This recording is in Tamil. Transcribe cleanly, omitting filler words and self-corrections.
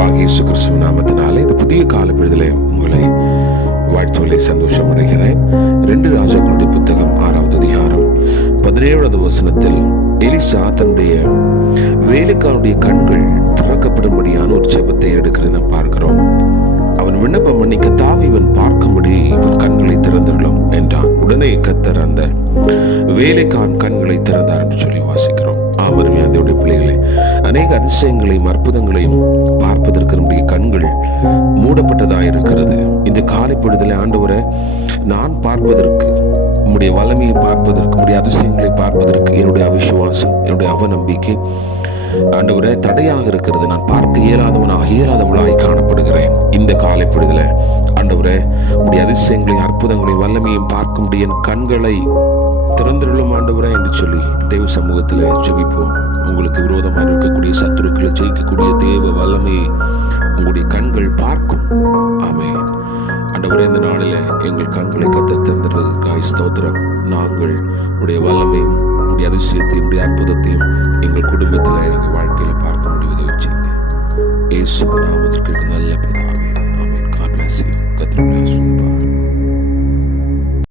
கர்த்தராகிய இயேசு கிறிஸ்துவின் நாமத்தினாலே இந்த புதிய காலப்பொழுதிலே உங்களை வாழ்த்துவதிலே சந்தோஷம் அடைகிறேன். 2 ராஜாக்களுடைய புத்தகம் 6வது அதிகாரம் 17வது வசனத்தில் எலிசா தன்னுடைய வேலைக்காரனுடைய கண்கள் திறக்கப்படும்படியான ஒரு ஜெபத்தை எடுக்கிறதை நாம் பார்க்கிறோம். அவன் விண்ணப்பம் பண்ணி கர்த்தாவே இவன் பார்க்கும்படி இவன் கண்களை திறந்துள்ளோம் என்றான். உடனே கர்த்தர் அந்த வேலைக்காரன் கண்களை திறந்தார் என்று சொல்லி வாசிக்கிறோம். ஆமருமே அதனுடைய பிள்ளைகளே, அநேக அதிசயங்களையும் அற்புதங்களையும் பார்ப்பதற்கு நம்முடைய கண்கள் மூடப்பட்டதாக இருக்கிறது. இந்த காலை பொழுதிலே ஆண்டவரே, நான் பார்ப்பதற்கு, உம்முடைய வல்லமையை பார்ப்பதற்கு, உம்முடைய அதிசயங்களை பார்ப்பதற்கு என்னுடைய அவிசுவாசம், என்னுடைய அவநம்பிக்கை ஆண்டவரே தடையாக இருக்கிறது. நான் பார்க்க இயலாதவளாய் காணப்படுகிறேன். இந்த காலை பொழுதிலே ஆண்டவரே, உம்முடைய அதிசயங்களையும் அற்புதங்களையும் வல்லமையும் பார்க்கும்படி என் கண்களை திறந்திருளும் ஆண்டவரே என்று சொல்லி தேவ சமூகத்தில் ஜெபிப்போம். உங்களுக்கு விரோதமாக இருக்கக்கூடிய சத்துருக்களை ஜெயிக்கக்கூடிய தேவ வல்லமையை உங்களுடைய கண்கள் பார்க்கும். ஆமென். ஆண்டவரே, இந்த நாளில் எங்கள் கண்களை கர்த்தர் திறந்திருக்கிறதுக்காய் ஸ்தோத்திரம். நாங்கள் உடைய வல்லமையும் உடைய அதிசயத்தையும் உடைய அற்புதத்தையும் எங்கள் குடும்பத்தில் எங்கள் வாழ்க்கையில் பார்க்க முடிவதை வச்சுங்க. இயேசு நாமத்திற்கு நல்ல பிதாவே. ஆமென். God bless you. கர்த்தர் உங்களை ஆசீர்வதிப்பார்.